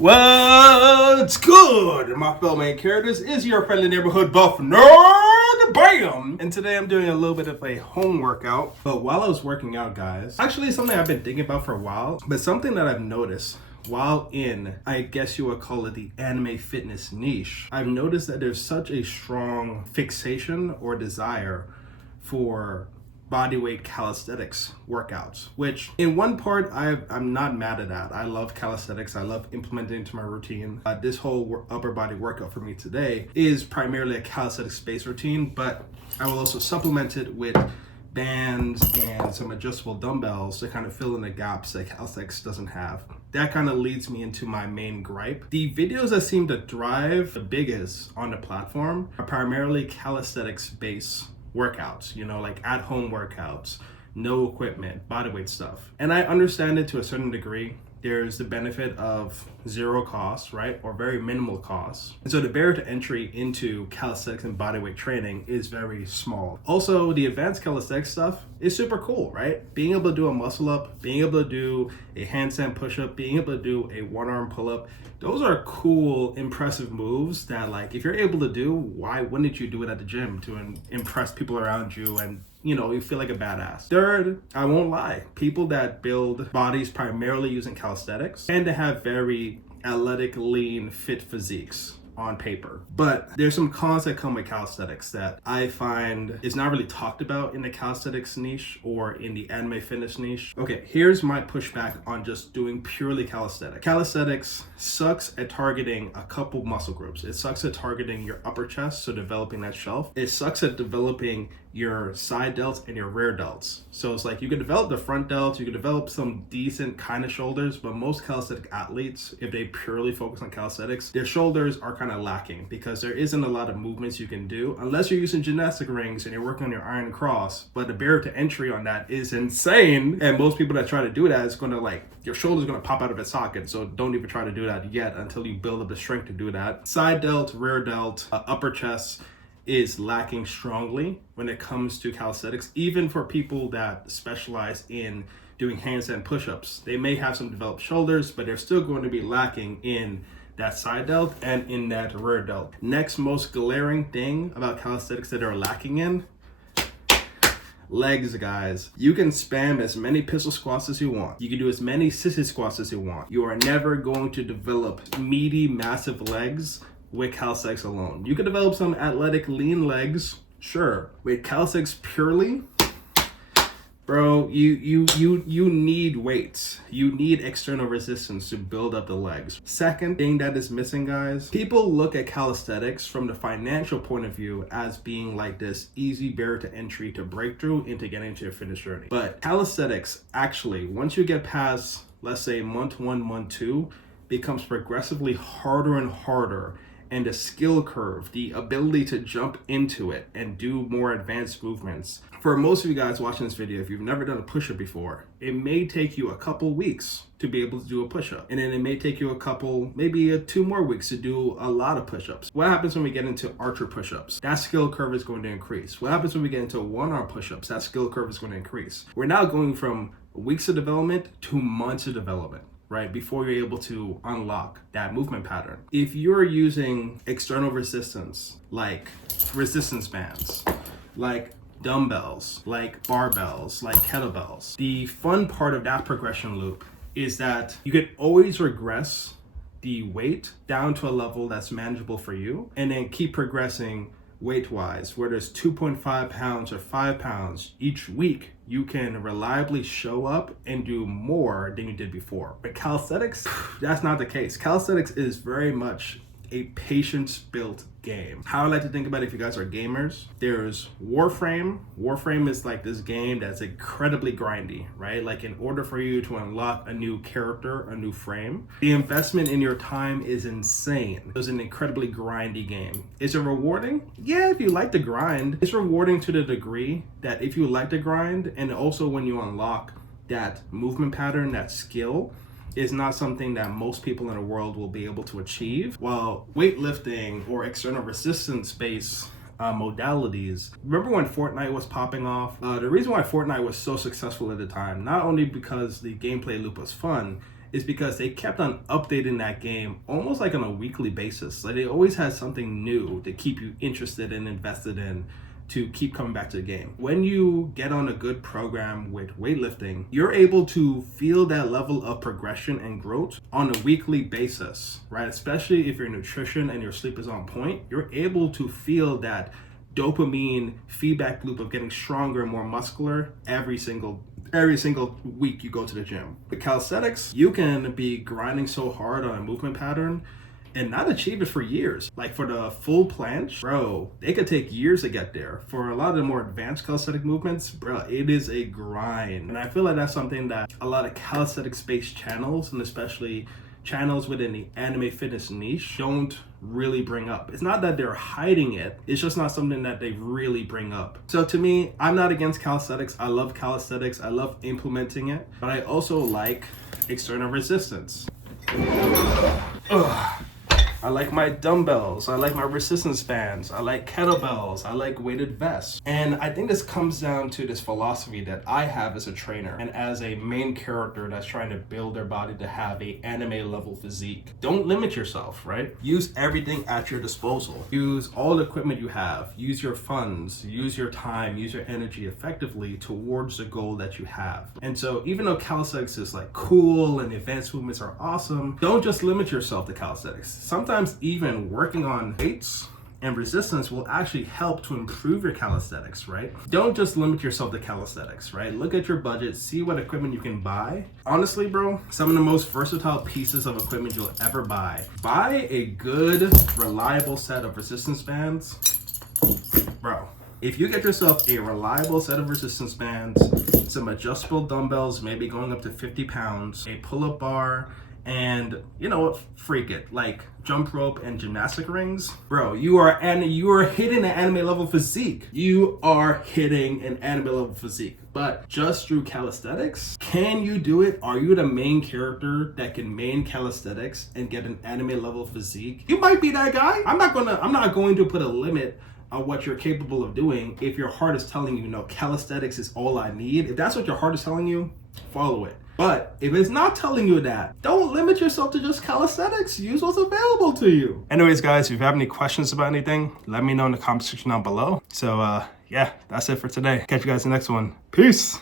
What's good, my fellow main characters? Is your friendly neighborhood buff nerd, Bam! And today I'm doing a little bit of a home workout. But while I was working out, guys, actually something I've been thinking about for a while, but something that I've noticed while in, I guess you would call it the anime fitness niche, I've noticed that there's such a strong fixation or desire for bodyweight calisthenics workouts, which in one part I'm not mad at that. I love calisthenics. I love implementing it into my routine. This whole upper body workout for me today is primarily a calisthenics based routine, but I will also supplement it with bands and some adjustable dumbbells to kind of fill in the gaps that calisthenics doesn't have. That kind of leads me into my main gripe. The videos that seem to drive the biggest on the platform are primarily calisthenics based workouts, you know, like at home workouts, no equipment, bodyweight stuff. And I understand it to a certain degree. There's the benefit of zero cost, right? Or very minimal cost. And so the barrier to entry into calisthenics and bodyweight training is very small. Also, the advanced calisthenics stuff is super cool, right? Being able to do a muscle up, being able to do a handstand push-up, being able to do a one-arm pull-up, those are cool, impressive moves that, like, if you're able to do, why wouldn't you do it at the gym to impress people around you and, you know, you feel like a badass. Third, I won't lie, people that build bodies primarily using calisthenics tend to have very athletic, lean, fit physiques on paper. But there's some cons that come with calisthenics that I find is not really talked about in the calisthenics niche or in the anime fitness niche. Okay, here's my pushback on just doing purely calisthenics. Calisthenics sucks at targeting a couple muscle groups. It sucks at targeting your upper chest, so developing that shelf. It sucks at developing your side delts and your rear delts. So it's like you can develop the front delts, you can develop some decent kind of shoulders, but most calisthenic athletes, if they purely focus on calisthenics, their shoulders are kind of lacking because there isn't a lot of movements you can do unless you're using gymnastic rings and you're working on your iron cross. But the barrier to entry on that is insane, and most people that try to do that is going to, like, your shoulder's going to pop out of its socket, so don't even try to do that yet until you build up the strength to do that. Side delt, rear delt, upper chest is lacking strongly when it comes to calisthenics, even for people that specialize in doing handstand push-ups. They may have some developed shoulders, but they're still going to be lacking in that side delt and in that rear delt. Next most glaring thing about calisthenics that are lacking in: legs, guys. You can spam as many pistol squats as you want. You can do as many sissy squats as you want. You are never going to develop meaty, massive legs with calisthenics alone. You can develop some athletic, lean legs, sure. With calisthenics purely, bro, you need weights. You need external resistance to build up the legs. Second thing that is missing, guys, people look at calisthenics from the financial point of view as being like this easy barrier to entry to breakthrough into getting to your fitness journey. But calisthenics, actually, once you get past, let's say, month 1, month 2, becomes progressively harder and harder. And the skill curve, the ability to jump into it and do more advanced movements. For most of you guys watching this video, if you've never done a push-up before, it may take you a couple weeks to be able to do a push-up. And then it may take you a couple, maybe 2 more weeks to do a lot of push-ups. What happens when we get into archer push-ups? That skill curve is going to increase. What happens when we get into one-arm push-ups? That skill curve is going to increase. We're now going from weeks of development to months of development, right, before you're able to unlock that movement pattern. If you're using external resistance, like resistance bands, like dumbbells, like barbells, like kettlebells, the fun part of that progression loop is that you can always regress the weight down to a level that's manageable for you, and then keep progressing weight-wise, whether it's 2.5 pounds or 5 pounds each week. You can reliably show up and do more than you did before. But calisthenics, that's not the case. Calisthenics is very much a patience-built game. How I like to think about it, if you guys are gamers, there's Warframe. Warframe is like this game that's incredibly grindy, right? Like, in order for you to unlock a new character, a new frame, the investment in your time is insane. It's an incredibly grindy game. Is it rewarding? Yeah, if you like to grind. It's rewarding to the degree that if you like to grind, and also when you unlock that movement pattern, that skill, is not something that most people in the world will be able to achieve. While weightlifting or external resistance-based modalities. Remember when Fortnite was popping off? The reason why Fortnite was so successful at the time, not only because the gameplay loop was fun, is because they kept on updating that game almost like on a weekly basis. Like they always had something new to keep you interested and invested in, to keep coming back to the game. When you get on a good program with weightlifting, you're able to feel that level of progression and growth on a weekly basis, right? Especially if your nutrition and your sleep is on point, you're able to feel that dopamine feedback loop of getting stronger and more muscular every single week you go to the gym. With calisthenics, you can be grinding so hard on a movement pattern and not achieve it for years. Like for the full planche, bro, they could take years to get there. For a lot of the more advanced calisthenic movements, bro, it is a grind. And I feel like that's something that a lot of calisthenics-based channels, and especially channels within the anime fitness niche, don't really bring up. It's not that they're hiding it, it's just not something that they really bring up. So to me, I'm not against calisthenics. I love calisthenics, I love implementing it, but I also like external resistance. Ugh. I like my dumbbells, I like my resistance bands, I like kettlebells, I like weighted vests. And I think this comes down to this philosophy that I have as a trainer and as a main character that's trying to build their body to have a anime level physique. Don't limit yourself, right? Use everything at your disposal. Use all the equipment you have, use your funds, use your time, use your energy effectively towards the goal that you have. And so even though calisthenics is like cool and advanced movements are awesome, don't just limit yourself to calisthenics. Sometimes even working on weights and resistance will actually help to improve your calisthenics, right? Don't just limit yourself to calisthenics, right? Look at your budget, see what equipment you can buy. Honestly, bro, some of the most versatile pieces of equipment you'll ever buy. Buy a good, reliable set of resistance bands. Bro, if you get yourself a reliable set of resistance bands, some adjustable dumbbells, maybe going up to 50 pounds, a pull-up bar, and you know what, freak it, like jump rope and gymnastic rings, bro, you are hitting an anime level physique. You are hitting an anime level physique. But just through calisthenics, can you do it? Are you the main character that can main calisthenics and get an anime level physique? You might be that guy. I'm not going to put a limit on what you're capable of doing. If your heart is telling you, no, calisthenics is all I need, if that's what your heart is telling you, follow it. But if it's not telling you that, don't limit yourself to just calisthenics. Use what's available to you. Anyways, guys, if you have any questions about anything, let me know in the comment section down below. So yeah, that's it for today. Catch you guys in the next one. Peace.